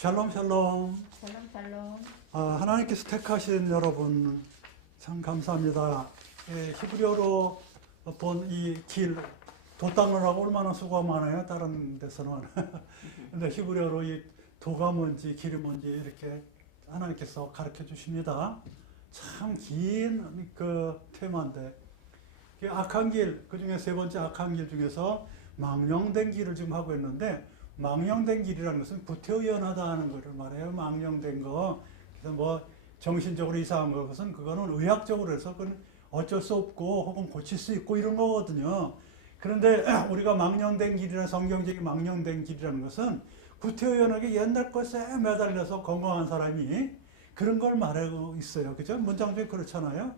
샬롬 샬롬. 샬롬 샬롬. 하나님께서 택하신 여러분 참 감사합니다. 히브리어로 본 이 길 도닦느라고 얼마나 수고가 많아요. 다른 데서는. 근데 히브리어로 이 도가 뭔지 길이 뭔지 이렇게 하나님께서 가르쳐 주십니다. 참 긴 그 테마인데 악한 길, 그 중에 세 번째 악한 길 중에서 망령된 길을 지금 하고 있는데, 망령된 길이라는 것은 구태의연하다는 것을 말해요. 망령된 거. 그래서 뭐 정신적으로 이상한 것은 그거는 의학적으로 해서 그건 어쩔 수 없고 혹은 고칠 수 있고 이런 거거든요. 그런데 우리가 망령된 길이나 성경적인 망령된 길이라는 것은 구태의연하게 옛날 것에 매달려서 건강한 사람이 그런 걸 말하고 있어요. 그죠? 문장 중에 그렇잖아요.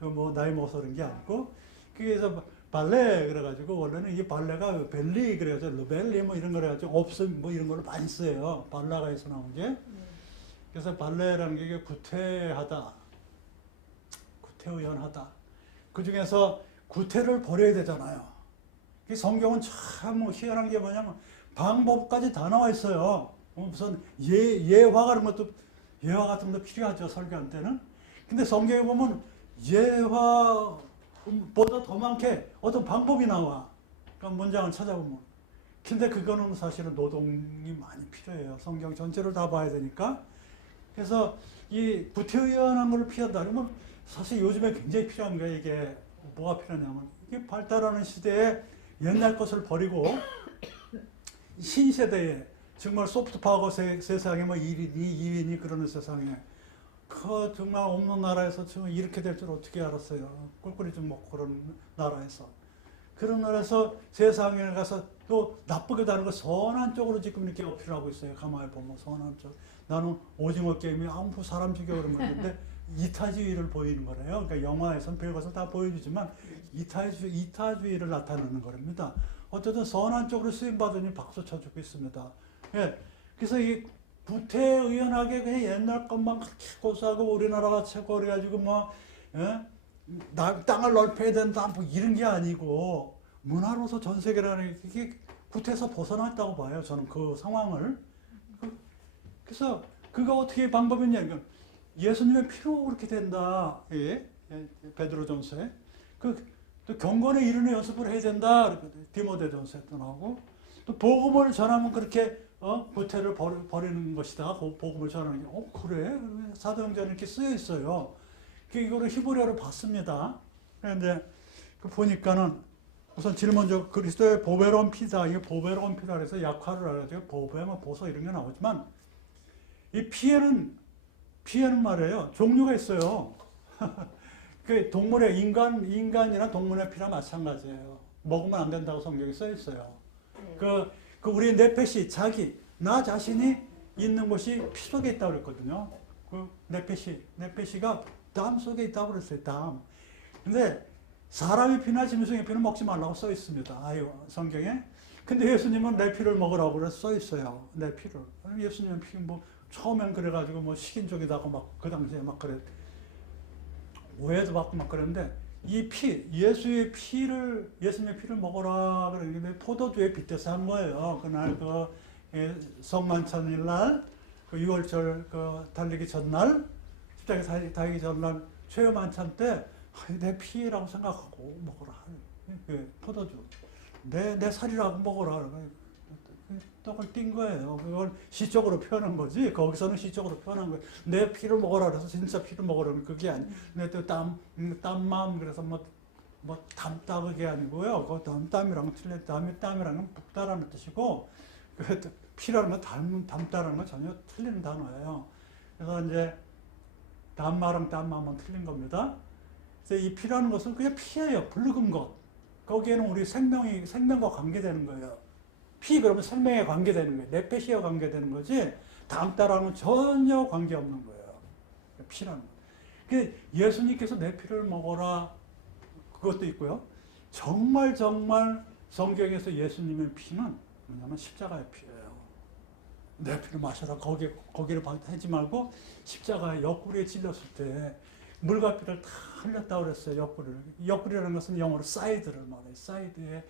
뭐 나이 먹어서 그런 게 아니고. 그래서 발레 그래가지고 원래는 이 발레가 벨리 그래가지고 르벨리 뭐 이런 거래 가지고 없음 뭐 이런 걸 많이 써요. 발라가에서 나온 게. 그래서 발레라는 게 구태하다, 구태의연하다. 그 중에서 구태를 버려야 되잖아요. 성경은 참 희한한 게 뭐냐면 방법까지 다 나와 있어요. 무슨 예화 같은 것도 예화 같은 것도 필요하죠, 설교할 때는. 근데 성경에 보면 예화보다 더 많게 어떤 방법이 나와. 그러니까 문장을 찾아보면. 근데 그거는 사실은 노동이 많이 필요해요. 성경 전체를 다 봐야 되니까. 그래서 이 구태의연한 걸 피한다. 그러면 사실 요즘에 굉장히 필요한 거예요. 이게 뭐가 필요하냐면 이게 발달하는 시대에 옛날 것을 버리고 신세대에 정말 소프트파워 세상에 뭐 1인이 2인이 그러는 세상에 그 정말 없는 나라에서 지금 이렇게 될 줄 어떻게 알았어요. 꿀꿀이 좀 먹고 그런 나라에서. 그런 나라에서 세상에 가서 또 나쁘게 다는 거 선한 쪽으로 지금 이렇게 어필을 하고 있어요. 가만히 보면 선한 쪽. 나는 오징어 게임이 아무 사람 죽여 그런 건데 이타주의를 보이는 거래요. 그러니까 영화에서는 별것을 다 보여주지만 이타주의를 나타내는 겁니다. 어쨌든 선한 쪽으로 쓰임받으니 박수 쳐주고 있습니다. 예. 그래서 이 구태의연하게 그냥 옛날 것만 그렇게 고수하고 우리나라가 최고 그래가지고 뭐, 예? 땅을 넓혀야 된다 뭐 이런 게 아니고 문화로서 전 세계라는 게 구태에서 벗어났다고 봐요. 저는 그 상황을. 그래서 그가 어떻게 방법이 있냐. 예수님의 피로 그렇게 된다. 예? 베드로전서에. 또 경건에 이르는 연습을 해야 된다. 디모데전서에 또 나오고. 또 복음을 전하면 그렇게 구태를 버리는 것이다. 복음을 전하는 게. 그래? 사도행전에 이렇게 쓰여 있어요. 이거를 히브리어로 봤습니다. 그런데 보니까는 우선 제일 먼저 그리스도의 보배로운 피다. 이게 보배로운 피다 그래서 약화를 알아가지고 보배만 보소 이런 게 나오지만 이 피에는 말이에요. 종류가 있어요. 그 동물의 인간이나 동물의 피랑 마찬가지예요. 먹으면 안 된다고 성경에 써 있어요. 그 우리 뇌핏이 나 자신이 있는 곳이 피 속에 있다고 그랬거든요. 그 뇌핏이가 땀 속에 있다고 그랬어요. 땀. 근데 사람의 피나 짐승의 피는 먹지 말라고 써 있습니다. 성경에. 근데 예수님은 내 피를 먹으라고 그래서 써 있어요. 내 피를. 예수님은 피 뭐 처음엔 그래가지고 뭐 식인종이다고 막 그 당시에 막 그래. 오해도 받고 막 그랬는데 이 피, 예수님의 피를 먹어라 그러는데 포도주에 빗대서 한 거예요. 그날 성만찬일 날, 그 6월절 달리기 전날, 십자가에 달리기 전날 최후 만찬 때 내 피라고 생각하고 먹어라. 포도주. 내 살이라고 먹어라. 떡을 띈 거예요. 그걸 시적으로 표현한 거지. 거기서는 시적으로 표현한 거예요. 내 피를 먹어라. 그래서 진짜 피를 먹으라는 그게 아니. 내 또 땀맘 그래서 뭐 담다 그게 아니고요. 그 땀이랑 틀린 땀이라는 건 붓다라는 뜻이고 그 피라는 건 담다라는 건 전혀 틀린 단어예요. 그래서 이제 담마랑 땀맘은 틀린 겁니다. 그래서 이 피라는 것은 그냥 피예요. 붉은 것. 거기에는 우리 생명과 관계되는 거예요. 피 그러면 생명에 관계되는 거예요. 뇌핏이와 관계되는 거지 담다라는 전혀 관계없는 거예요. 피라는 거. 그 예수님께서 내 피를 먹어라 그것도 있고요. 정말 성경에서 예수님의 피는 뭐냐면 십자가의 피예요. 내 피를 마셔라 거기를 하지 말고 십자가의 옆구리에 찔렸을 때 물과 피를 다 흘렸다고 그랬어요. 옆구리라는 것은 영어로 사이드를 말해요. 사이드에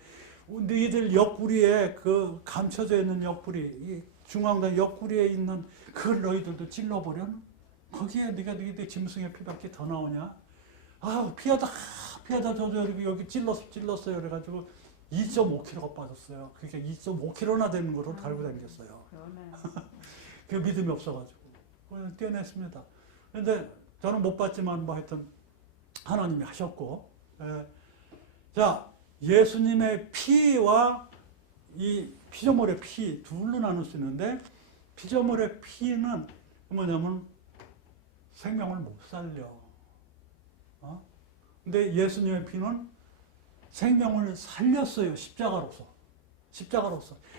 너희들 옆구리에 그 감춰져 있는 옆구리 중앙당 옆구리에 있는 그 너희들도 찔러버려? 거기에 네가 짐승의 피밖에 더 나오냐? 아, 피하다 저도 여기 찔렀어요. 그래가지고 2.5kg가 빠졌어요. 그게 2.5kg나 되는 거로 달고 다녔어요. 그 믿음이 없어가지고. 그냥 떼어냈습니다. 근데 저는 못 봤지만 뭐 하여튼 하나님이 하셨고. 예. 자, 예수님의 피와 이 피조물의 피 둘로 나눌 수 있는데, 피조물의 피는 뭐냐면 생명을 못 살려. 근데 예수님의 피는 생명을 살렸어요. 십자가로서.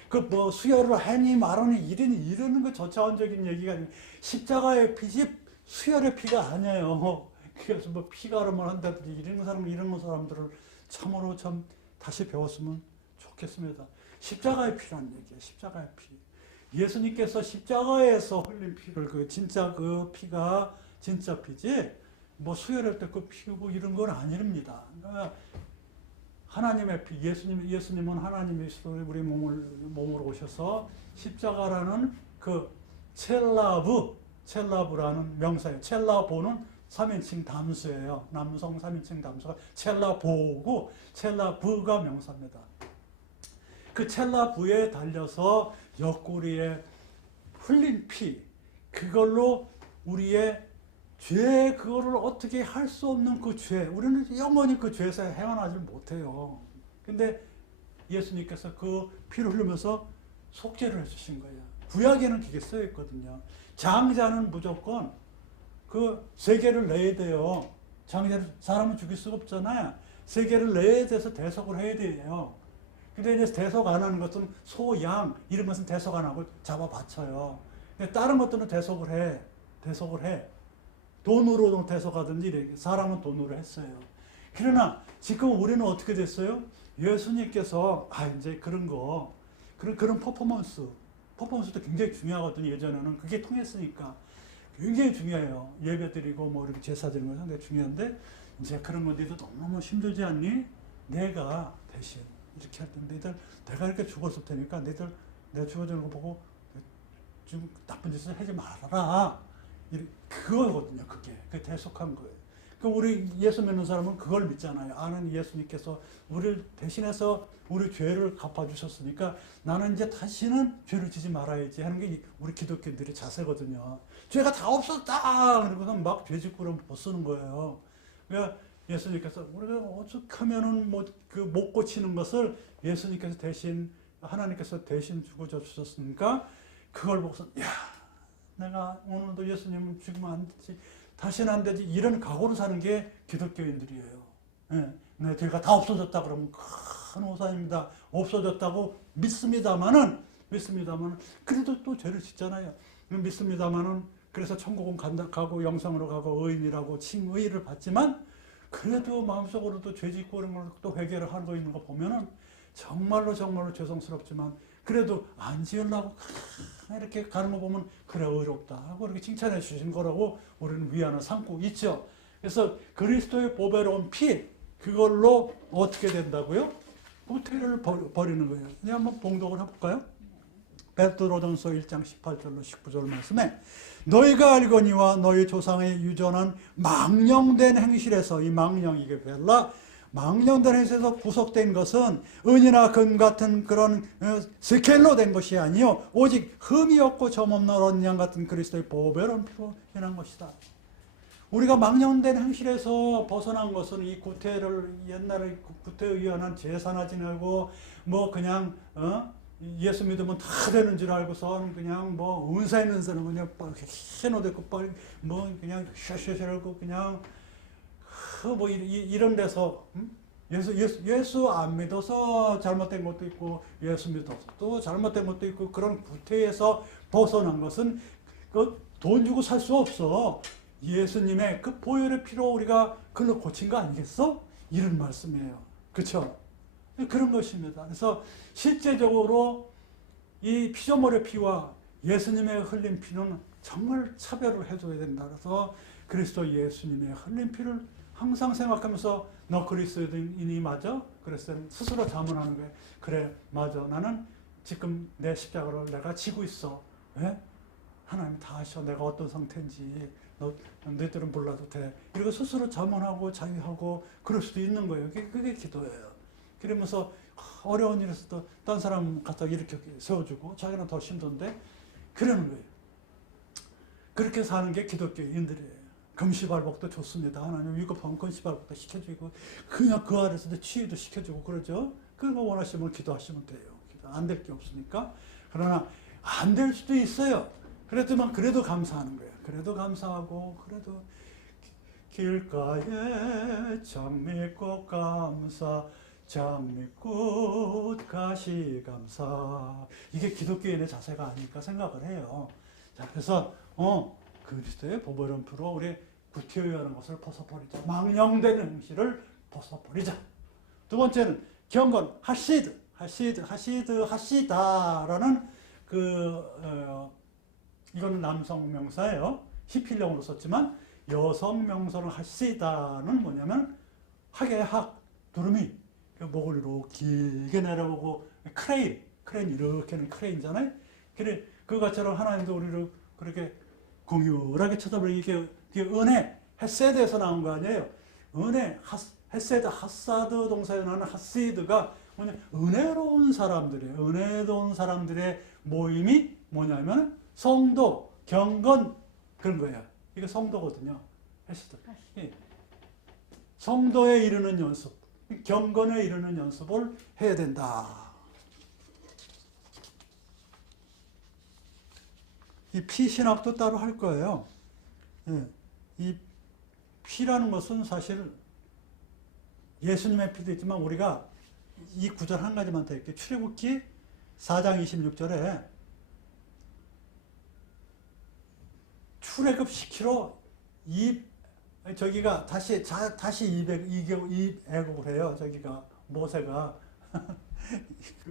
그 뭐 수혈을 하니 말하니 이러는 거 저차원적인 얘기가 아니고, 십자가의 피지 수혈의 피가 아니에요. 그래서 뭐 피가름을 한다든지 이런 사람들을 참으로 참 다시 배웠으면 좋겠습니다. 십자가의 피라는 얘기예요. 십자가의 피. 예수님께서 십자가에서 흘린 피를 진짜 그 피가 진짜 피지 뭐 수혈할 때 그 피고 이런 건 아닙니다. 그러니까 하나님의 피, 예수님은 하나님이시로 우리 몸으로 오셔서 십자가라는 그 첼라브라는 명사예요. 첼라보는 3인칭 담수예요. 남성 3인칭 담수가 첼라보고 첼라브가 명사입니다. 그 첼라브에 달려서 옆구리에 흘린 피, 그걸로 우리의 죄, 그거를 어떻게 할 수 없는 그 죄, 우리는 영원히 그 죄에서 헤어나지 못해요. 근데 예수님께서 그 피를 흘리면서 속죄를 해주신 거예요. 구약에는 그게 써 있거든요. 장자는 무조건 그 세계를 내야 돼요. 장자를, 사람은 죽일 수가 없잖아요. 세계를 내야 돼서 대속을 해야 돼요. 근데 이제 대속 안 하는 것은 소, 양, 이런 것은 대속 안 하고 잡아 바쳐요. 근데 다른 것들은 대속을 해. 돈으로 대속하든지, 사람은 돈으로 했어요. 그러나 지금 우리는 어떻게 됐어요? 예수님께서, 이제 그런 퍼포먼스도 굉장히 중요하거든요. 예전에는 그게 통했으니까. 굉장히 중요해요. 예배 드리고 뭐 이렇게 제사 드리는 건 상당히 중요한데, 이제 그런 거 너희들 너무 힘들지 않니? 내가 대신 이렇게 할 때 내가 이렇게 죽었을 테니까 내가 죽어지는 거 보고 좀 나쁜 짓을 하지 말아라. 그거거든요. 그게 대속한 거예요. 그 우리 예수 믿는 사람은 그걸 믿잖아요. 아는 예수님께서 우리를 대신해서 우리 죄를 갚아주셨으니까 나는 이제 다시는 죄를 지지 말아야지 하는 게 우리 기독교인들의 자세거든요. 죄가 다 없었다! 그러고서 막 죄 짓고 그러면 못 쓰는 거예요. 그러니까 예수님께서 우리가 오죽하면은 못 고치는 것을 예수님께서 하나님께서 대신 죽어져 주셨으니까 그걸 보고서, 내가 오늘도 예수님 죽으면 안 되지, 다시는 안 되지, 이런 각오로 사는 게 기독교인들이에요. 내 죄가 다 없어졌다 그러면 큰 오산입니다. 없어졌다고 믿습니다만은 그래도 또 죄를 짓잖아요. 믿습니다만은 그래서 천국은 가고 영생으로 가고 의인이라고 칭의를 받지만 그래도 마음속으로도 죄 짓고 그런 걸 또 회개를 하고 있는 거 보면은 정말로 죄송스럽지만 그래도 안 지으려고 이렇게 가는 거 보면 그래 어렵다 하고 이렇게 칭찬해 주신 거라고 우리는 위안을 삼고 있죠. 그래서 그리스도의 보배로운 피, 그걸로 어떻게 된다고요? 구태를 버리는 거예요. 이제 한번 봉독을 해볼까요? 베드로전서 1장 18절로 19절 말씀에 너희가 알거니와 너희 조상의 유전한 망령된 행실에서, 이 망령, 이게 벨라, 망령된 행실에서 구속된 것은 은이나 금 같은 그런 스켈로 된 것이 아니요 오직 흠이 없고 점없는 어린 양 같은 그리스도의 보배로운 피로 인한 것이다. 우리가 망령된 행실에서 벗어난 것은 이 구태를 옛날에 구태에 의한 제사나 지내고 뭐 그냥 예수 믿으면 다 되는 줄 알고선 그냥 뭐 은사 있는 사람은 그냥 신호도 있고 빨리 뭐 그냥 샤샤샤하고 그냥 뭐 이런 데서 예수 안 믿어서 잘못된 것도 있고 예수 믿어서 또 잘못된 것도 있고 그런 구태에서 벗어난 것은 그 돈 주고 살 수 없어. 예수님의 그 보혈의 피로 우리가 그걸 고친 거 아니겠어? 이런 말씀이에요. 그렇죠? 그런 것입니다. 그래서 실제적으로 이 피조물의 피와 예수님의 흘린 피는 정말 차별을 해줘야 된다. 그래서 그리스도 예수님의 흘린 피를 항상 생각하면서 너 그리스도인이 맞아? 그래서 스스로 자문하는 거예요. 그래, 맞아. 나는 지금 내 십자가를 내가 지고 있어. 왜? 하나님 다 아셔. 내가 어떤 상태인지. 너희들은 몰라도 돼. 이러고 스스로 자문하고 자유하고 그럴 수도 있는 거예요. 그게 기도예요. 그러면서 어려운 일에서도 딴 사람 갖다 이렇게 세워주고 자기는 더 힘든데 그러는 거예요. 그렇게 사는 게 기독교인들이에요. 금시발복도 좋습니다. 하나님 위급하면 금시발복도 시켜주고 그냥 그 아래서도 치유도 시켜주고 그러죠. 그거 원하시면 기도하시면 돼요. 안 될 게 없으니까. 그러나 안 될 수도 있어요. 그래도 감사하는 거예요. 그래도 감사하고 그래도 길가에 장미꽃 감사 장미꽃 가시 감사 이게 기독교인의 자세가 아닐까 생각을 해요. 자, 그래서 그리스도의 보배론표로 우리 구태의하는 것을 벗어버리자. 망령된 행실을 벗어버리자. 두 번째는 경건 하시다라는 이거는 남성 명사예요. 히필령으로 썼지만 여성 명사로 하시다는 뭐냐면 학의 두루미 목을 이렇게 길게 내려보고 크레인 이렇게는 크레인잖아요. 그래 그것처럼 하나님도 우리를 그렇게 공유하게 쳐다보니 이게 은혜 헤세드에서 나온 거 아니에요. 은혜 헤세드 하사드 동사에 나오는 하시드가 뭐냐 은혜로운 사람들의 모임이 뭐냐면 성도 경건 그런 거예요. 이게 성도거든요. 헤세드. 성도에 이르는 연습, 경건에 이르는 연습을 해야 된다. 이 피신학도 따로 할 거예요. 이 피라는 것은 사실 예수님의 피도 있지만 우리가 이 구절 한 가지만 더 할게요. 출애굽기 4장 26절에 출애굽 시키러 저기가 다시 애국을 해요. 저기가 모세가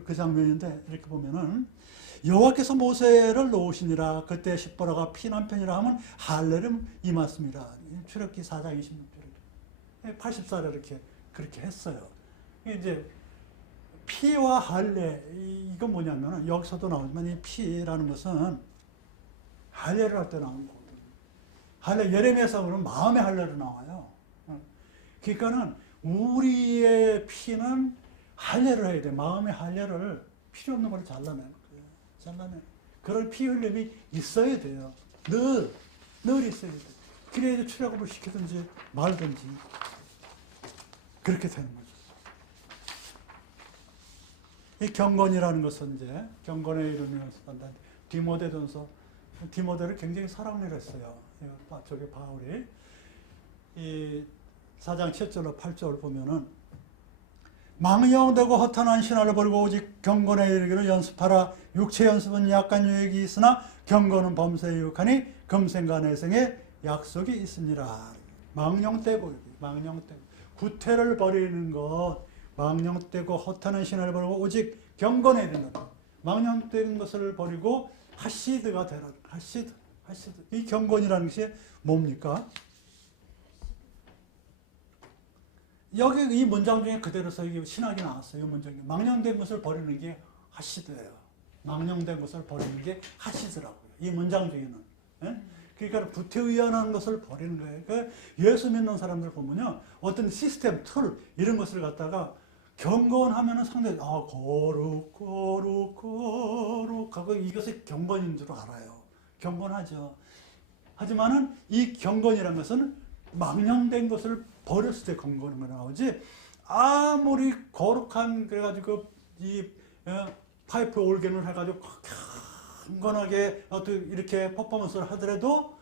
그 장면인데 이렇게 보면은 여호와께서 모세를 놓으시니라 그때 십보라가 피난편이라 하면 할례를 임했습니다. 출애굽기 4장 26절에 80살에 이렇게 그렇게 했어요. 이제 피와 할례 이건 뭐냐면 여기서도 나오지만 이 피라는 것은 할례를 할 때 나오는 거거든요. 할례 예레미야서 보면 마음의 할례로 나와요. 그러니까는 우리의 피는 할례를 해야 돼. 마음의 할례를 필요 없는 걸 잘라내는 거예요. 그런 피 흘림이 있어야 돼요. 늘 있어야 돼요. 그래야 출애굽을 시키든지 말든지 그렇게 되는 거죠. 이 경건이라는 것은 이제 경건에 이르는 연습한다. 디모데를 굉장히 사랑을 했어요. 저기 바울이 이 4장 7절로 8절 보면은 망령되고 허탄한 신화를 버리고 오직 경건에 이르기를 연습하라. 육체 연습은 약간 유익이 있으나 경건은 범사에 유익하니 금생과 내생에 약속이 있습니다. 망령되고 구태를 버리는 것, 망령되고 허탄한 신화를 버리고 오직 경건에 이르는 것. 망령된 것을 버리고 하시드가 되라. 하시드. 이 경건이라는 것이 뭡니까? 여기 이 문장 중에 그대로서 이게 신학이 나왔어요. 이 문장이 망령된 것을 버리는 게 하시드예요. 망령된 것을 버리는 게 하시드라고요. 이 문장 중에는. 그러니까 구태의연한 것을 버리는 거예요. 그러니까 예수 믿는 사람들 보면요, 어떤 시스템, 틀 이런 것을 갖다가 경건하면은 상당히 거룩 하고 이것이 경건인 줄 알아요. 경건하죠. 하지만은 이 경건이라는 것은 망령된 것을 버렸을 때 경건이 나오지. 아무리 거룩한 그래가지고 이 파이프 올겐을 해가지고 경건하게 어떻게 이렇게 퍼포먼스를 하더라도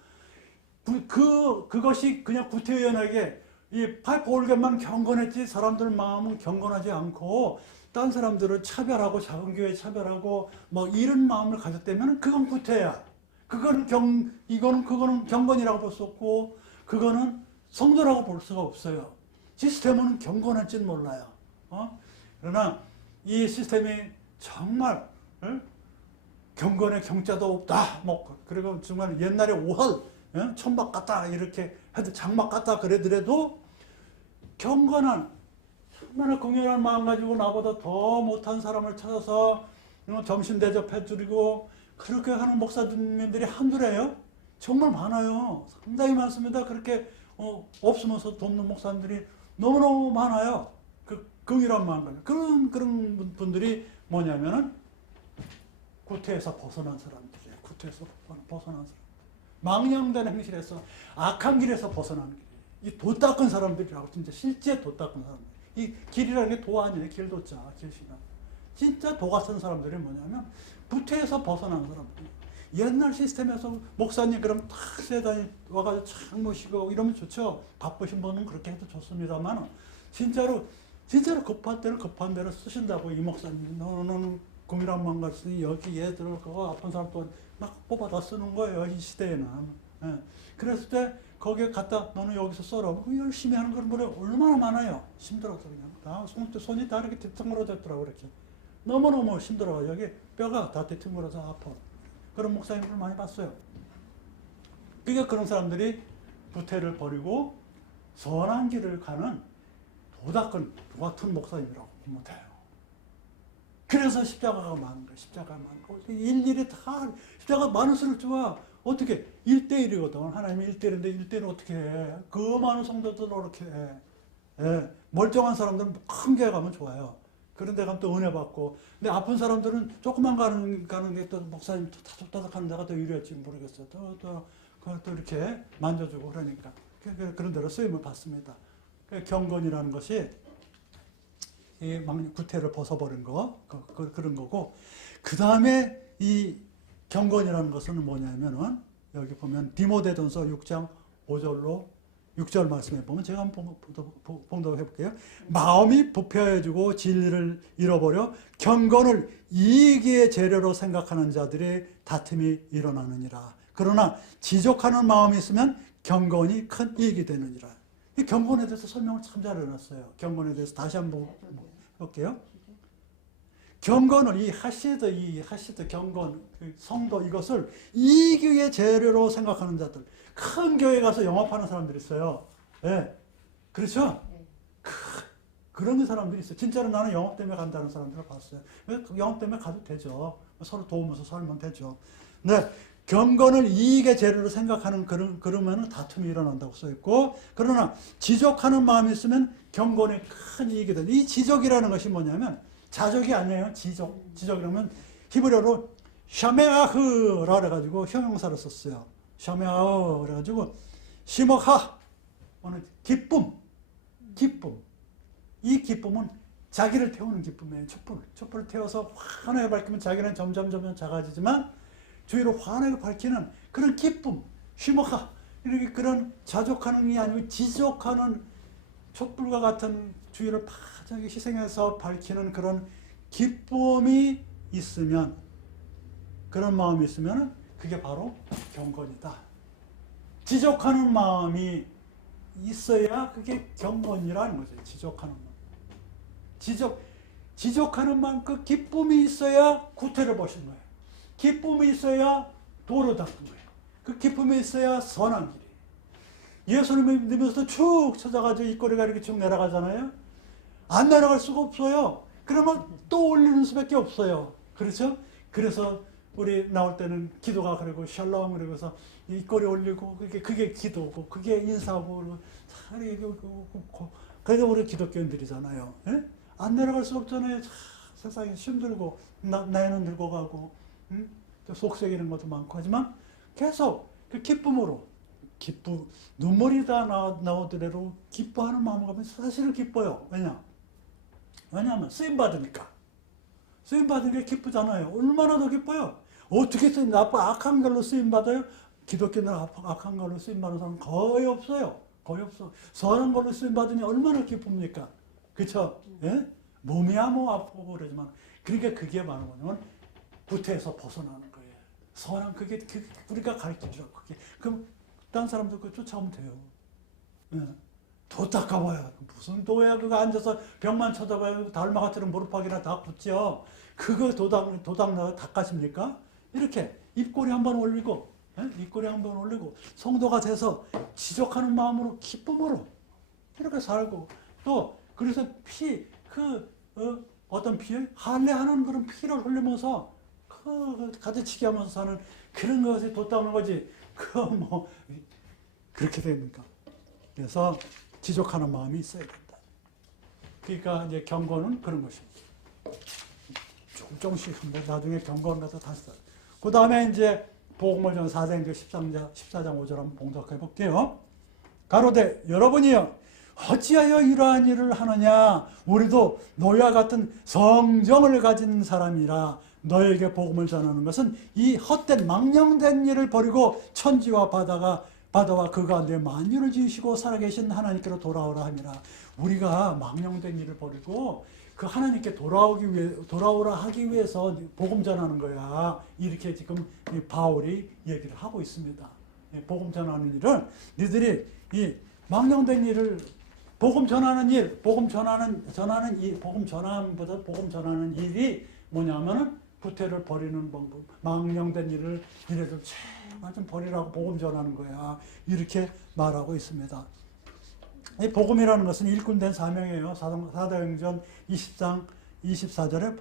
그것이 그냥 구태의연하게 이 파이프 올겐만 경건했지 사람들 마음은 경건하지 않고 딴 사람들을 차별하고 작은 교회 차별하고 뭐 이런 마음을 가졌다면 그건 구태야. 그거는 경건이라고 볼 수 없고 그거는 성도라고 볼 수가 없어요. 시스템은 경건할지는 몰라요. 그러나 이 시스템이 정말 경건의 경자도 없다. 그리고 정말 옛날에 오할 천막 같다 이렇게 해도 장막 같다 그러더라도 경건한 얼마나 공연한 마음 가지고 나보다 더 못한 사람을 찾아서 점심 대접해드리고 그렇게 하는 목사님들이 한둘이에요. 정말 많아요. 상당히 많습니다. 그렇게 없으면서 돕는 목사님들이 너무너무 많아요. 그 긍휼한 마음. 그런 분들이 뭐냐면은 구태에서 벗어난 사람들이에요. 구태에서 벗어난 사람. 망령된 행실에서 악한 길에서 벗어난 길. 이 도 닦은 사람들이라고 진짜 실제 도 닦은 사람들. 이 길이라는 게 도 아니에요. 길도자, 길시간. 진짜 도 같은 사람들이 뭐냐면 구태에서 벗어난 사람들. 옛날 시스템에서 목사님 그럼 탁 세단이 와가지고 착 모시고 이러면 좋죠. 바쁘신 분은 그렇게 해도 좋습니다만 진짜로 급할 때는 급한 대로 쓰신다고. 이 목사님 너는 궁이란 만 갔으니 여기 얘들 그거 아픈 사람 또 막 뽑아다 쓰는 거예요. 이 시대에는. 예. 그랬을 때 거기에 갖다 너는 여기서 써라. 열심히 하는 건 뭐래 얼마나 많아요. 힘들어서 그냥 다 손이 다 이렇게 뒤뚱거려졌더라고. 그렇게 너무너무 힘들어. 여기 뼈가 다 뒤뚱거려서 아파. 그런 목사님들 많이 봤어요. 그러니까 그런 사람들이 구태를 버리고 선한 길을 가는 도 같은 목사님이라고 못해요. 그래서 십자가가 많은 거예요. 십자가가 많은 거예요. 일일이 다 십자가 많을수록 좋아. 어떻게 1대1이거든. 하나님이 1대1인데 1대1은 어떻게 해. 그 많은 성도들 어떻게 해. 예. 멀쩡한 사람들은 큰 게 가면 좋아요. 그런 데 가면 또 은혜 받고. 근데 아픈 사람들은 조금만 가는 게 또 목사님 타닥타닥 하는 데가 더 유리할지 모르겠어요. 또 이렇게 만져주고 그러니까. 그런 대로 쓰임을 받습니다. 경건이라는 것이 이 구태를 벗어버린 거, 그런 거고. 그 다음에 이 경건이라는 것은 뭐냐면은 여기 보면 디모데전서 6장 5절로 6절 말씀에 보면 제가 한번 봉독해 볼게요. 마음이 부패해지고 진리를 잃어버려 경건을 이익의 재료로 생각하는 자들의 다툼이 일어나느니라. 그러나 지족하는 마음이 있으면 경건이 큰 이익이 되느니라. 이 경건에 대해서 설명을 참 잘 해놨어요. 경건에 대해서 다시 한번 볼게요. 경건을 이 하시드 경건, 성도 이것을 이익의 재료로 생각하는 자들. 큰 교회 가서 영업하는 사람들이 있어요. 네. 그렇죠? 그런 사람들이 있어요. 진짜로 나는 영업 때문에 간다는 사람들을 봤어요. 영업 때문에 가도 되죠. 서로 도우면서 살면 되죠. 네. 경건을 이익의 재료로 생각하는 그러면은 다툼이 일어난다고 써있고, 그러나 지족하는 마음이 있으면 경건에 큰 이익이 된다. 이 지족이라는 것이 뭐냐면 자족이 아니에요. 지족이라면 히브리어로 샤메아흐라 그래가지고 형용사를 썼어요. 샤메아흐 그래가지고 시목하 기쁨. 이 기쁨은 자기를 태우는 기쁨이에요. 촛불을 태워서 환하게 밝히면 자기는 점점 작아지지만 주위로 환하게 밝히는 그런 기쁨, 시목하 이렇게 그런 자족하는 게 아니고 지족하는 촛불과 같은 주위를 파랗게 희생해서 밝히는 그런 기쁨이 있으면, 그런 마음이 있으면 그게 바로 경건이다. 지족하는 마음이 있어야 그게 경건이라는 거죠. 지족하는 마음. 지족하는 마음, 그 기쁨이 있어야 구태를 보신 거예요. 기쁨이 있어야 도를 닦은 거예요. 그 기쁨이 있어야 선한 길이에요. 예수님을 믿으면서 쭉 찾아가지고 이 꼬리가 이렇게 쭉 내려가잖아요. 안 내려갈 수가 없어요. 그러면 또 올리는 수밖에 없어요. 그렇죠? 그래서 우리 나올 때는 기도가 그리고 샬롬 그러고서 이 꼬리 올리고 그게 기도고 그게 인사고 그게 우리 기독교인들이잖아요. 예? 안 내려갈 수 없잖아요. 세상이 힘들고 나이는 늙어가고 속썩이는 것도 많고 하지만 계속 그 기쁨으로 눈물이 다 나오더라도 기뻐하는 마음을 가면 사실은 기뻐요. 왜냐하면 쓰임받으니까. 쓰임받으니까 기쁘잖아요. 얼마나 더 기뻐요. 어떻게 악한 걸로 쓰임받아요? 기독교는 악한 걸로 쓰임받는 사람은 거의 없어요. 거의 없어. 선한 걸로 쓰임받으니 얼마나 기쁩니까? 그쵸? 예? 몸이야 뭐 아프고 그러지만. 그러니까 그게 뭐냐면 구태에서 벗어나는 거예요. 선한 그게 우리가 가르쳐줘. 그럼 딴 사람들 그거 쫓아오면 돼요. 예. 도 닦아봐요. 무슨 도야? 그거 앉아서 벽만 쳐다봐요. 달마가처럼 무릎팍이나 다 붙죠. 그거 도닦나 닦아십니까? 이렇게 입꼬리 한번 올리고, 입꼬리 한번 올리고, 성도가 돼서 지족하는 마음으로, 기쁨으로 이렇게 살고, 또 그래서 어떤 피, 할례하는 그런 피를 흘리면서 가지치기 하면서 사는 그런 것이 돋다는 거지. 뭐 그렇게 됩니까? 그래서 지족하는 마음이 있어야 된다. 그러니까 이제 경건은 그런 것입니다. 조금씩 나중에 경건 가서 다시. 그 다음에 이제 복음을 전 사도행전 14장 5절 한번 봉독해 볼게요. 가로되 여러분이여 어찌하여 이러한 일을 하느냐. 우리도 너희와 같은 성정을 가진 사람이라. 너에게 복음을 전하는 것은 이 헛된 망령된 일을 버리고 천지와 바다와 그 가운데 만유를 지으시고 살아계신 하나님께로 돌아오라 함이라. 우리가 망령된 일을 버리고 그 하나님께 돌아오라 하기 위해서 복음 전하는 거야. 이렇게 지금 바울이 얘기를 하고 있습니다. 복음 전하는 일은 너희들이 이 망령된 일을 복음 전하는 일, 복음 전하는 일, 복음 전함보다 복음 전하는 일이 뭐냐면은 구태를 버리는 방법, 망령된 일을 이래도 제발 좀 버리라고 복음 전하는 거야. 이렇게 말하고 있습니다. 이 복음이라는 것은 일꾼된 사명이에요. 사도행전 20장 24절에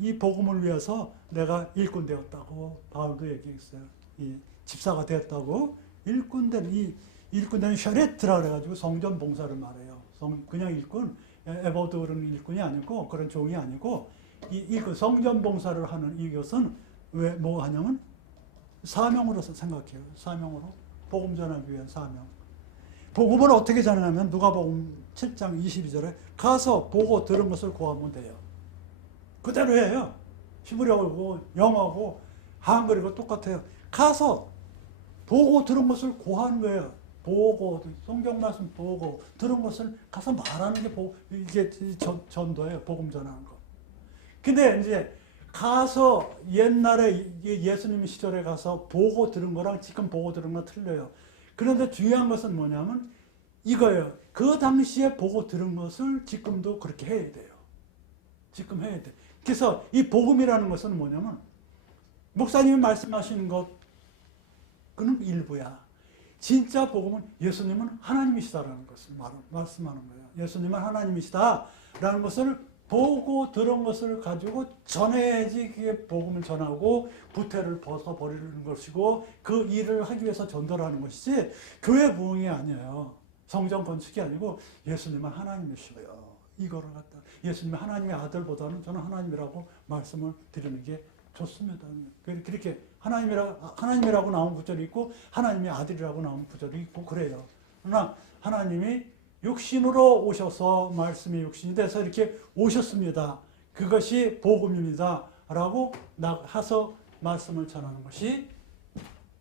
이 복음을 위해서 내가 일꾼 되었다고 바울도 얘기했어요. 이 집사가 되었다고 일꾼된 셔레트라 그래가지고 성전 봉사를 말해요. 그냥 일꾼, 에버드 그런 일꾼이 아니고 그런 종이 아니고 이 일꾼 성전 봉사를 하는 이것은 왜 뭐 하냐면 사명으로서 생각해요. 사명으로 복음 전하기 위한 사명. 복음을 어떻게 전하냐면 누가복음 7장 22절에 가서 보고 들은 것을 고하면 돼요. 그대로 해요. 히브리어고 영어고 한글이고 똑같아요. 가서 보고 들은 것을 고하는 거예요. 보고 성경 말씀 보고 들은 것을 가서 말하는 게 이게 전도예요. 복음 전하는 거. 근데 이제 가서 옛날에 예수님 시절에 가서 보고 들은 거랑 지금 보고 들은 거 틀려요. 그런데 중요한 것은 뭐냐면 이거예요. 그 당시에 보고 들은 것을 지금도 그렇게 해야 돼요. 지금 해야 돼. 그래서 이 복음이라는 것은 뭐냐면 목사님이 말씀하시는 것 그는 일부야. 진짜 복음은 예수님은 하나님이시다라는 것을 말씀하는 거예요. 예수님은 하나님이시다라는 것을 보고 들은 것을 가지고 전해야지 그게 복음을 전하고 부태를 벗어버리는 것이고 그 일을 하기 위해서 전도를 하는 것이지 교회 부흥이 아니에요. 성전 건축이 아니고 예수님은 하나님이시고요. 이거를 갖다 예수님은 하나님의 아들보다는 저는 하나님이라고 말씀을 드리는 게 좋습니다. 그렇게 하나님이라고 나온 구절이 있고 하나님의 아들이라고 나온 구절이 있고 그래요. 그러나 하나님이 육신으로 오셔서 말씀이 육신이 돼서 이렇게 오셨습니다. 그것이 복음입니다. 라고 해서 말씀을 전하는 것이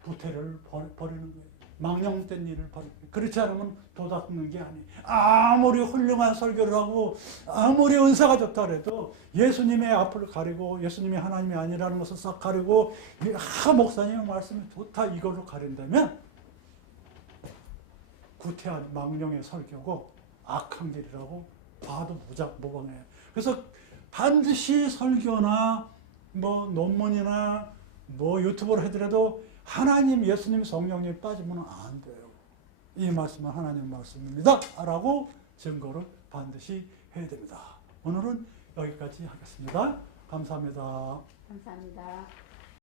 부태를 버리는 거예요. 망령된 일을 버리는 거예요. 그렇지 않으면 도닦는 게 아니에요. 아무리 훌륭한 설교를 하고 아무리 은사가 좋다 해도 예수님의 앞을 가리고 예수님이 하나님이 아니라는 것을 싹 가리고 목사님의 말씀이 좋다 이걸로 가린다면 구태한 망령의 설교고 악한 길이라고 봐도 무방해요. 그래서 반드시 설교나 뭐 논문이나 뭐 유튜브를 하더라도 하나님, 예수님, 성령님 빠지면 안 돼요. 이 말씀은 하나님 말씀입니다. 라고 증거를 반드시 해야 됩니다. 오늘은 여기까지 하겠습니다. 감사합니다. 감사합니다.